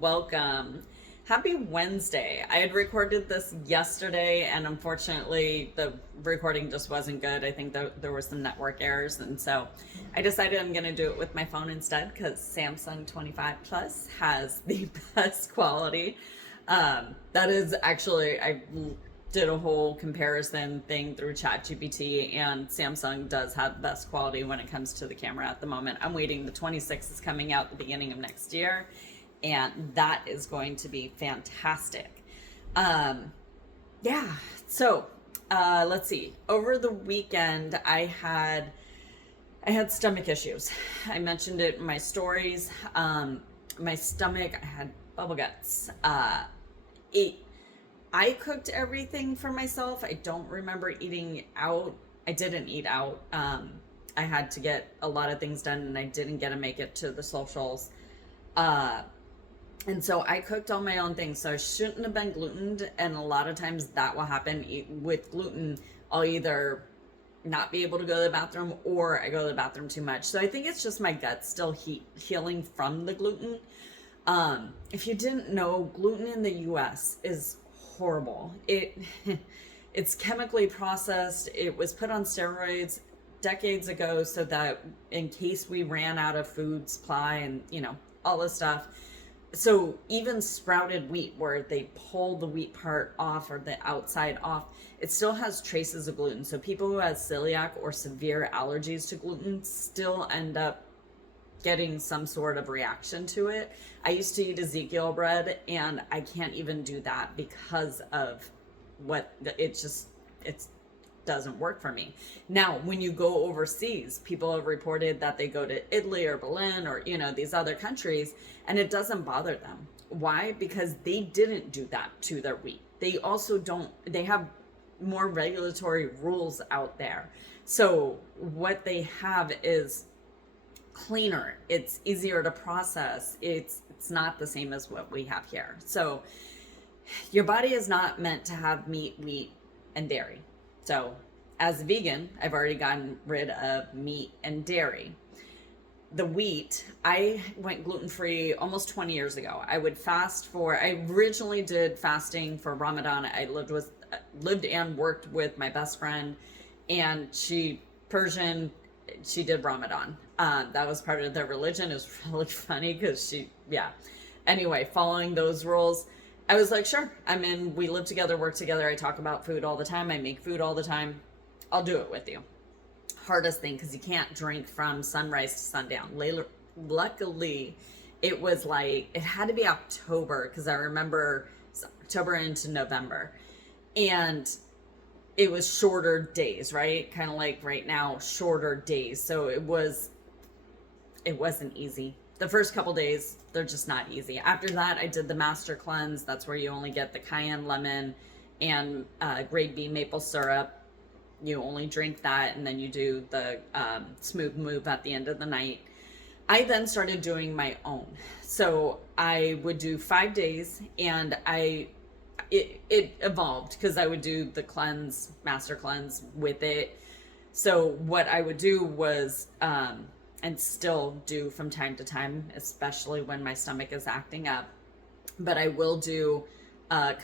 Welcome. Happy Wednesday. I had recorded this yesterday, and unfortunately, the recording just wasn't good. I think there were some network errors, and so I decided I'm going to do it with my phone instead because Samsung 25 Plus has the best quality. That is actually, I did a whole comparison thing through ChatGPT, and Samsung does have the best quality when it comes to the camera at the moment. I'm waiting. The 26 is coming out the beginning of next year, and that is going to be fantastic. Um, yeah, so let's see. Over the weekend, I had stomach issues. I mentioned it in my stories. My stomach, I had bubble guts. It I cooked everything for myself. I don't remember eating out. I didn't eat out. I had to get a lot of things done, and I didn't get to make it to the socials. Uh, and so I cooked all my own things. So I shouldn't have been glutened. And a lot of times that will happen with gluten. I'll either not be able to go to the bathroom, or I go to the bathroom too much. So I think it's just my gut still healing from the gluten. If you didn't know, gluten in the US is horrible. It's chemically processed. It was put on steroids decades ago so that in case we ran out of food supply and, all this stuff. So even sprouted wheat, where they pull the wheat part off or the outside off, it still has traces of gluten. So people who have celiac or severe allergies to gluten still end up getting some sort of reaction to it. I used to eat Ezekiel bread, and I can't even do that because of what it doesn't work for me. Now, when you go overseas, people have reported that they go to Italy or Berlin or, these other countries, and it doesn't bother them. Why? Because they didn't do that to their wheat. They also don't, they have more regulatory rules out there. So what they have is cleaner, it's easier to process, it's not the same as what we have here. So your body is not meant to have meat, wheat, and dairy. So as a vegan, I've already gotten rid of meat and dairy. The wheat, I went gluten-free almost 20 years ago. I originally did fasting for Ramadan. I lived and worked with my best friend, and Persian, she did Ramadan. That was part of their religion. It was really funny because Anyway, following those rules, I was like, sure, I'm in. We live together, work together. I talk about food all the time. I make food all the time. I'll do it with you. Hardest thing, because you can't drink from sunrise to sundown. Luckily, it had to be October, because I remember October into November. And it was shorter days, right? Kind of like right now, shorter days. So it wasn't easy. The first couple days, they're just not easy. After that, I did the master cleanse. That's where you only get the cayenne lemon and grade B maple syrup. You only drink that, and then you do the smooth move at the end of the night. I then started doing my own. So I would do 5 days, and it evolved because I would do the master cleanse with it. So what I would do was, and still do from time to time, especially when my stomach is acting up, but I will do I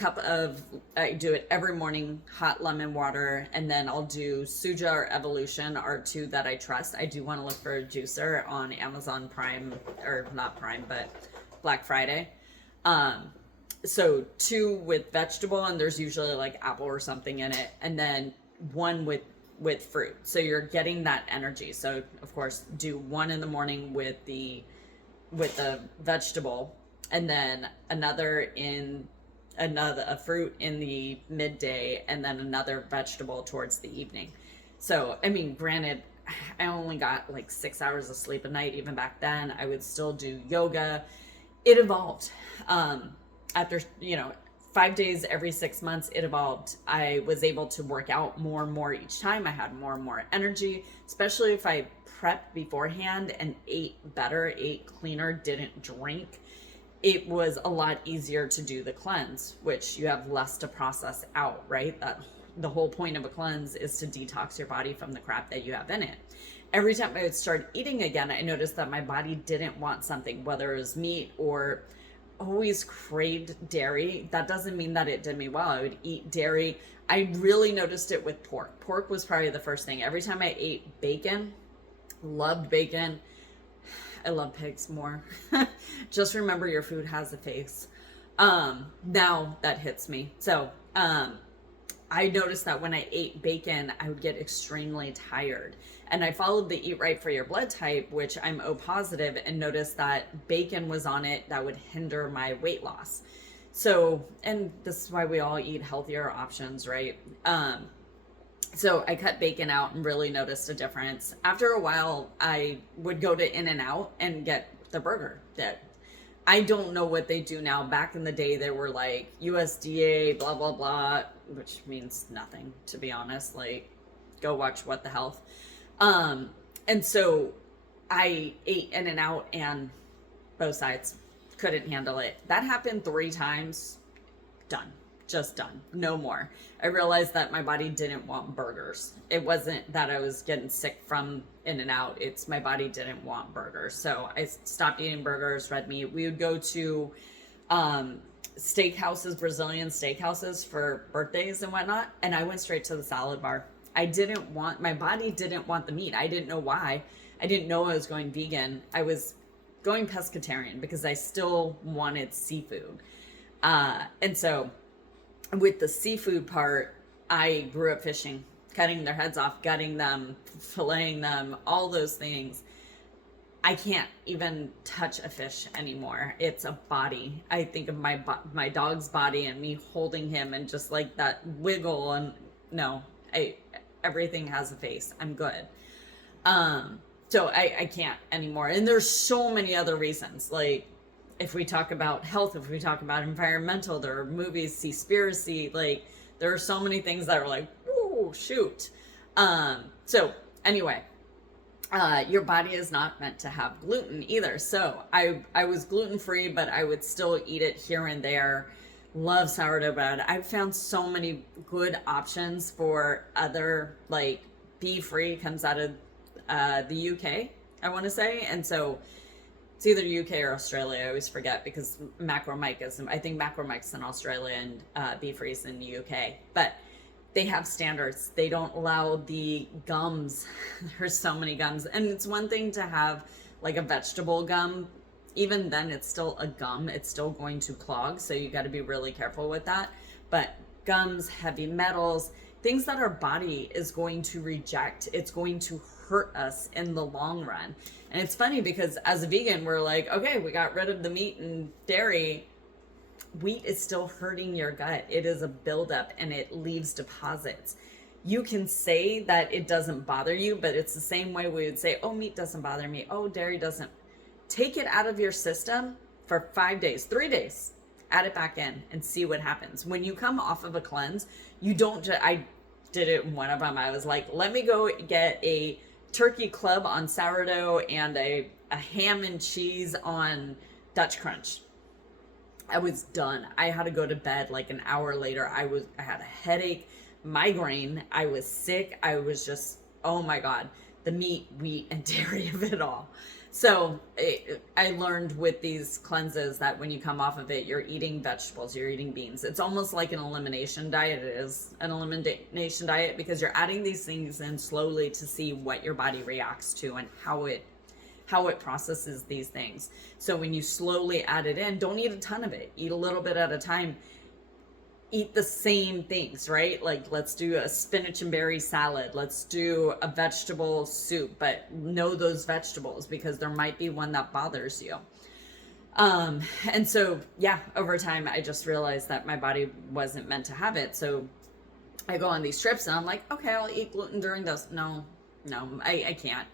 do it every morning, hot lemon water, and then I'll do Suja or Evolution are two that I trust. I do want to look for a juicer on Amazon Prime, or not Prime, but Black Friday. So two with vegetable, and there's usually like apple or something in it, and then one with fruit. So you're getting that energy. So of course, do one in the morning with the vegetable, and then a fruit in the midday, and then another vegetable towards the evening. So, I mean, granted, I only got like 6 hours of sleep a night. Even back then, I would still do yoga. It evolved. After, 5 days every 6 months, it evolved. I was able to work out more and more each time. I had more and more energy, especially if I prepped beforehand and ate better, ate cleaner, didn't drink. It was a lot easier to do the cleanse, which you have less to process out, right? That the whole point of a cleanse is to detox your body from the crap that you have in it. Every time I would start eating again, I noticed that my body didn't want something, whether it was meat or always craved dairy. That doesn't mean that it did me well. I would eat dairy. I really noticed it with pork. Pork was probably the first thing. Every time I ate bacon, loved bacon. I love pigs more. Just remember your food has a face. Now that hits me. So, I noticed that when I ate bacon, I would get extremely tired. And I followed the Eat Right for Your blood type, which I'm O positive, and noticed that bacon was on it that would hinder my weight loss. So, and this is why we all eat healthier options, right? So I cut bacon out and really noticed a difference. After a while, I would go to In-N-Out and get the burger. That I don't know what they do now. Back in the day, they were like USDA, blah, blah, blah, which means nothing, to be honest. Like, go watch What the Health. And so I ate In-N-Out and both sides couldn't handle it. That happened 3 times. Done. Just done. No more. I realized that my body didn't want burgers. It wasn't that I was getting sick from In-N-Out. It's my body didn't want burgers. So I stopped eating burgers, red meat. We would go to steakhouses, Brazilian steakhouses for birthdays and whatnot. And I went straight to the salad bar. My body didn't want the meat. I didn't know why. I didn't know I was going vegan. I was going pescatarian because I still wanted seafood. And so with the seafood part, I grew up fishing, cutting their heads off, gutting them, filleting them, all those things. I can't even touch a fish anymore. It's a body. I think of my dog's body and me holding him and just like that wiggle, and no, everything has a face. I'm good. So I can't anymore. And there's so many other reasons. Like, if we talk about health, if we talk about environmental, there are movies, Seaspiracy, like, there are so many things that are like, ooh, shoot. So anyway, your body is not meant to have gluten either. So I was gluten-free, but I would still eat it here and there. Love sourdough bread. I've found so many good options for other, like, Be Free comes out of the UK, I want to say. And so it's either UK or Australia. I always forget because Macro Mike I think Macro Mike's in Australia and Be Free's in the UK. But they have standards. They don't allow the gums. There's so many gums. And it's one thing to have like a vegetable gum. Even then, it's still a gum. It's still going to clog. So you got to be really careful with that. But gums, heavy metals, things that our body is going to reject. It's going to hurt us in the long run. And it's funny because as a vegan, we're like, okay, we got rid of the meat and dairy. Wheat is still hurting your gut. It is a buildup and it leaves deposits. You can say that it doesn't bother you, but it's the same way we would say, oh, meat doesn't bother me. Oh, dairy doesn't. Take it out of your system for 5 days, 3 days, add it back in and see what happens. When you come off of a cleanse, you don't just, I did it in one of them. I was like, let me go get a turkey club on sourdough and a ham and cheese on Dutch Crunch. I was done. I had to go to bed like an hour later. I had a headache, migraine. I was sick. I was just, oh my God, the meat, wheat, and dairy of it all. So I learned with these cleanses that when you come off of it, you're eating vegetables, you're eating beans. It's almost like an elimination diet. It is an elimination diet because you're adding these things in slowly to see what your body reacts to and how it processes these things. So when you slowly add it in, don't eat a ton of it. Eat a little bit at a time. Eat the same things, right? Like, let's do a spinach and berry salad. Let's do a vegetable soup, but know those vegetables because there might be one that bothers you. And so, yeah, over time, I just realized that my body wasn't meant to have it. So I go on these trips and I'm like, okay, I'll eat gluten during those. No, I can't.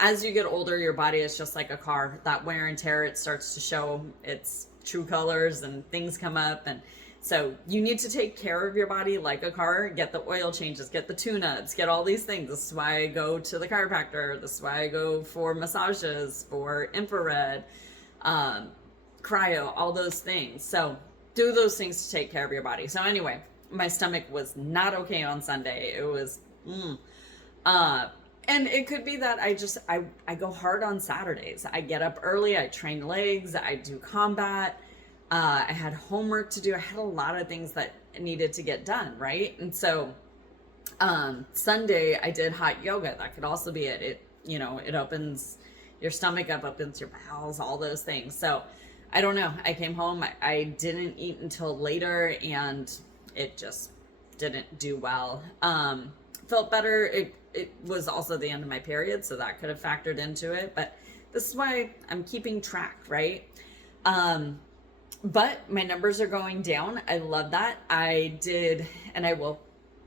As you get older, your body is just like a car. That wear and tear, it starts to show its true colors and things come up. And so you need to take care of your body like a car. Get the oil changes, get the tune-ups, get all these things. This is why I go to the chiropractor. This is why I go for massages, for infrared, cryo, all those things. So do those things to take care of your body. So anyway, my stomach was not okay on Sunday. It was, and it could be that I go hard on Saturdays. I get up early, I train legs, I do combat. I had homework to do. I had a lot of things that needed to get done, right? And so Sunday I did hot yoga. That could also be it. It opens your stomach up, opens your bowels, all those things. So I don't know. I came home. I didn't eat until later, and it just didn't do well. Felt better. It was also the end of my period, so that could have factored into it. But this is why I'm keeping track, right? But my numbers are going down. I love that. I did, and I will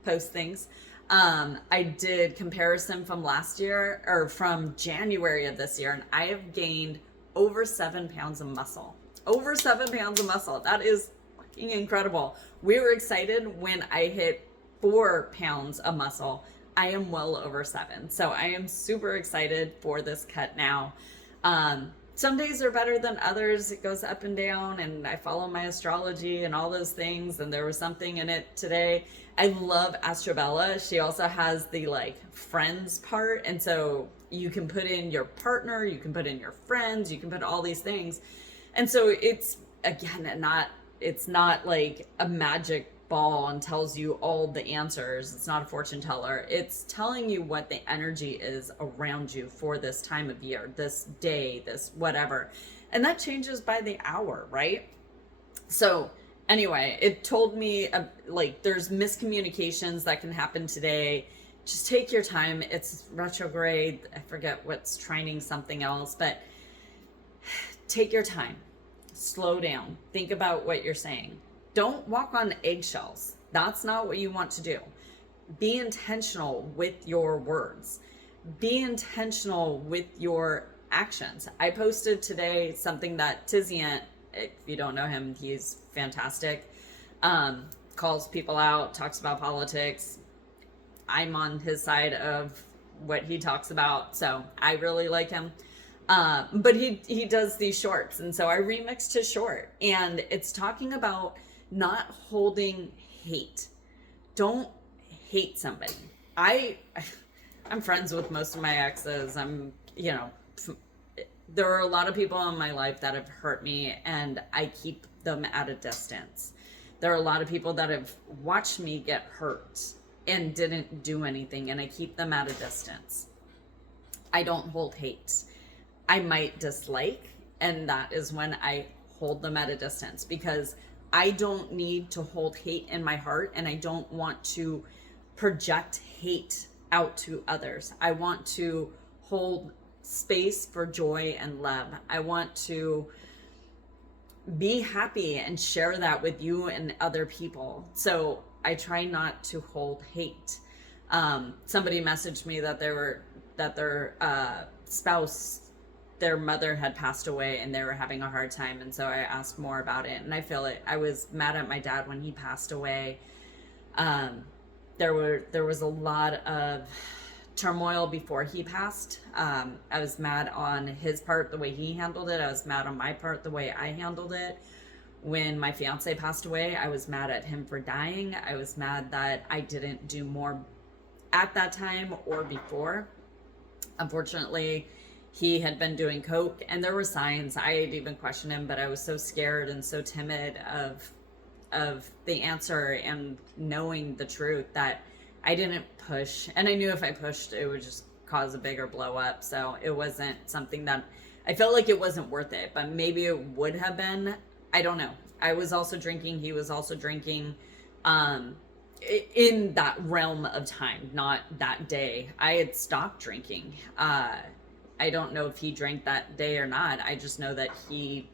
post things. I did comparison from last year, or from January of this year, and I have gained over 7 pounds of muscle. Over 7 pounds of muscle. That is fucking incredible. We were excited when I hit 4 pounds of muscle. I am well over 7. So I am super excited for this cut now. Some days are better than others. It goes up and down, and I follow my astrology and all those things. And there was something in it today. I love Astrobella. She also has the friends part. And so you can put in your partner, you can put in your friends, you can put all these things. And so it's, again, it's not like a magic ball and tells you all the answers. It's not a fortune teller. It's telling you what the energy is around you for this time of year, this day, this whatever. And that changes by the hour, right? So anyway, it told me there's miscommunications that can happen today. Just take your time. It's retrograde. I forget what's trining something else, but take your time. Slow down. Think about what you're saying. Don't walk on eggshells. That's not what you want to do. Be intentional with your words. Be intentional with your actions. I posted today something that Tizient, if you don't know him, he's fantastic. Calls people out, talks about politics. I'm on his side of what he talks about, so I really like him. But he does these shorts, and so I remixed his short, and it's talking about not holding hate. Don't hate somebody. I'm friends with most of my exes. There are a lot of people in my life that have hurt me, and I keep them at a distance. There are a lot of people that have watched me get hurt and didn't do anything, and I keep them at a distance. I don't hold hate. I might dislike, and that is when I hold them at a distance, because I don't need to hold hate in my heart, and I don't want to project hate out to others. I want to hold space for joy and love. I want to be happy and share that with you and other people. So I try not to hold hate. Somebody messaged me that their spouse, their mother had passed away, and they were having a hard time. And so I asked more about it, and I feel it. I was mad at my dad when he passed away. There was a lot of turmoil before he passed. I was mad on his part, the way he handled it. I was mad on my part, the way I handled it. When my fiance passed away, I was mad at him for dying. I was mad that I didn't do more at that time or before. Unfortunately, he had been doing coke, and there were signs. I had even questioned him, but I was so scared and so timid of the answer and knowing the truth that I didn't push. And I knew if I pushed, it would just cause a bigger blow up. So it wasn't something that I felt like it wasn't worth it, but maybe it would have been. I don't know. I was also drinking. He was also drinking. In that realm of time, not that day. I had stopped drinking. I don't know if he drank that day or not. I just know that he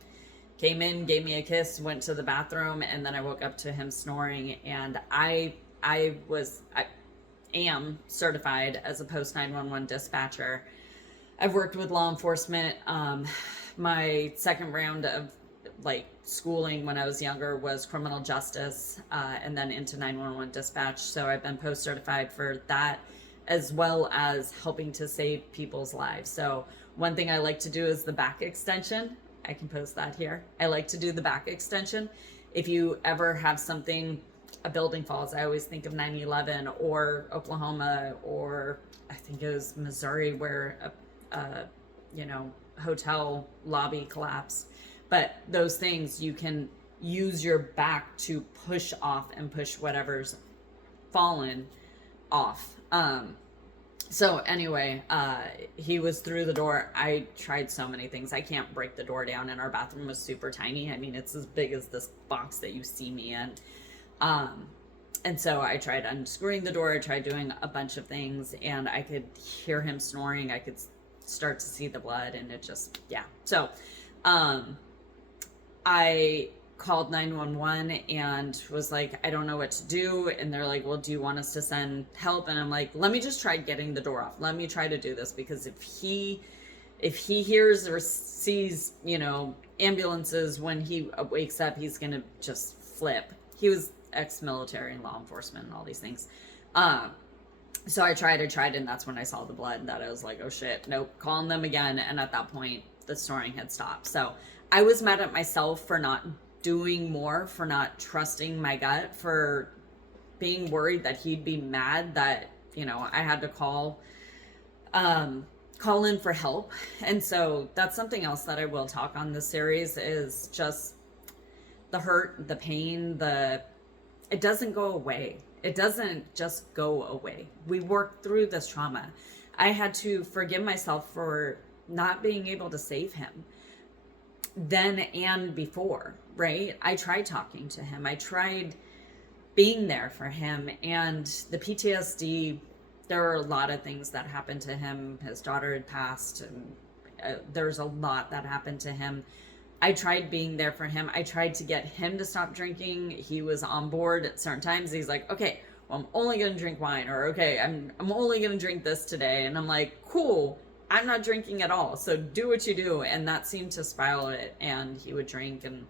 came in, gave me a kiss, went to the bathroom, and then I woke up to him snoring. And I am certified as a post 911 dispatcher. I've worked with law enforcement. My second round of schooling when I was younger was criminal justice, and then into 911 dispatch. So I've been post certified for that, as well as helping to save people's lives. So one thing I like to do is the back extension. I can post that here. I like to do the back extension. If you ever have something, a building falls, I always think of 9/11 or Oklahoma, or I think it was Missouri, where a hotel lobby collapsed. But those things, you can use your back to push off and push whatever's fallen off. So anyway, he was through the door. I tried so many things. I can't break the door down, and our bathroom was super tiny. I mean, it's as big as this box that you see me in. And so I tried unscrewing the door. I tried doing a bunch of things, and I could hear him snoring. I could start to see the blood, and it just, yeah. So, I called 911 and was like, I don't know what to do. And they're like, well, do you want us to send help? And I'm like, let me just try getting the door off. Let me try to do this, because if he hears or sees, you know, ambulances when he wakes up, he's going to just flip. He was ex-military and law enforcement and all these things. So I tried, and that's when I saw the blood, that I was like, oh shit, nope, calling them again. And at that point, the snoring had stopped. So I was mad at myself for not doing more, for not trusting my gut, for being worried that he'd be mad that, you know, I had to call in for help. And so that's something else that I will talk on this series, is just the hurt, the pain, it doesn't go away. It doesn't just go away. We work through this trauma. I had to forgive myself for not being able to save him then and before, right? I tried talking to him. I tried being there for him. And the PTSD, there are a lot of things that happened to him. His daughter had passed, and there's a lot that happened to him. I tried being there for him. I tried to get him to stop drinking. He was on board at certain times. He's like, okay, well, I'm only going to drink wine, or okay, I'm only going to drink this today. And I'm like, cool, I'm not drinking at all. So do what you do. And that seemed to spiral it. And he would drink. And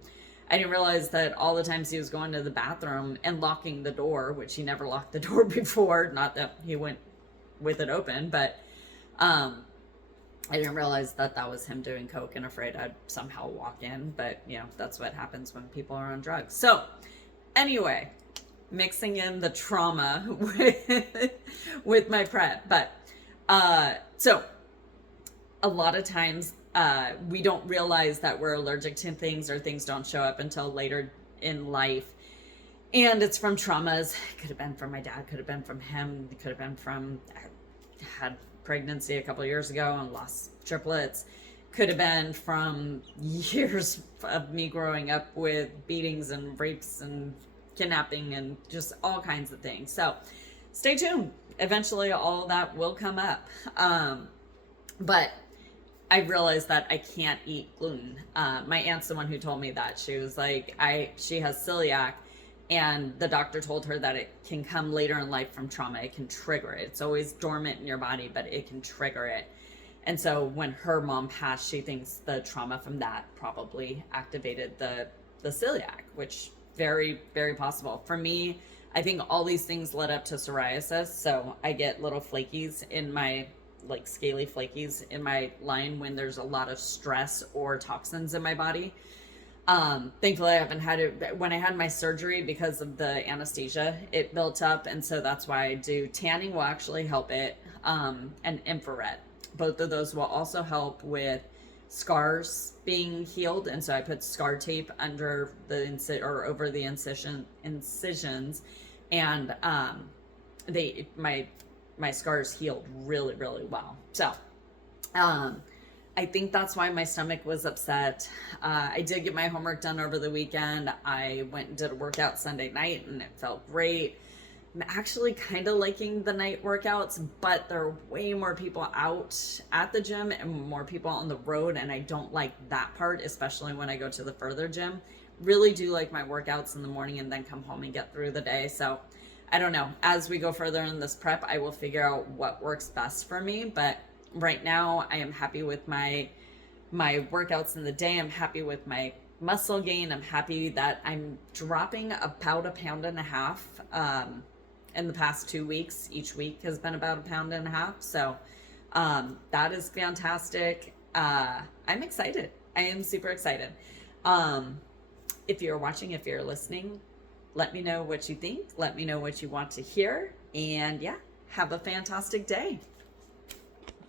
I didn't realize that all the times he was going to the bathroom and locking the door, which he never locked the door before. Not that he went with it open, but I didn't realize that that was him doing coke and afraid I'd somehow walk in. But, you know, that's what happens when people are on drugs. So anyway, mixing in the trauma with my prep. But so a lot of times we don't realize that we're allergic to things, or things don't show up until later in life. And it's from traumas. It could have been from my dad, could have been from him, it could have been from, I had pregnancy a couple of years ago and lost triplets. Could have been from years of me growing up with beatings and rapes and kidnapping and just all kinds of things. So stay tuned. Eventually all that will come up. But I realized that I can't eat gluten. My aunt's the one who told me that. She was like, she has celiac, and the doctor told her that it can come later in life from trauma. It can trigger it. It's always dormant in your body, but it can trigger it. And so when her mom passed, she thinks the trauma from that probably activated the celiac, which very, very possible. For me, I think all these things led up to psoriasis. So I get little flakies in my, like scaly flakies in my line when there's a lot of stress or toxins in my body. Thankfully I haven't had it. When I had my surgery, because of the anesthesia, it built up. And so that's why I do tanning, will actually help it. And infrared. Both of those will also help with scars being healed. And so I put scar tape under the over the incisions, and my scars healed really, really well. So I think that's why my stomach was upset. I did get my homework done over the weekend. I went and did a workout Sunday night, and it felt great. I'm actually kind of liking the night workouts, but there are way more people out at the gym and more people on the road, and I don't like that part, especially when I go to the further gym. Really do like my workouts in the morning and then come home and get through the day. So I don't know. As we go further in this prep, I will figure out what works best for me. But right now, I am happy with my workouts in the day. I'm happy with my muscle gain. I'm happy that I'm dropping about 1.5 pounds in the past 2 weeks. Each week has been about 1.5 pounds. So that is fantastic. I'm excited. I am super excited. If you're watching, if you're listening, let me know what you think. Let me know what you want to hear. And yeah, have a fantastic day.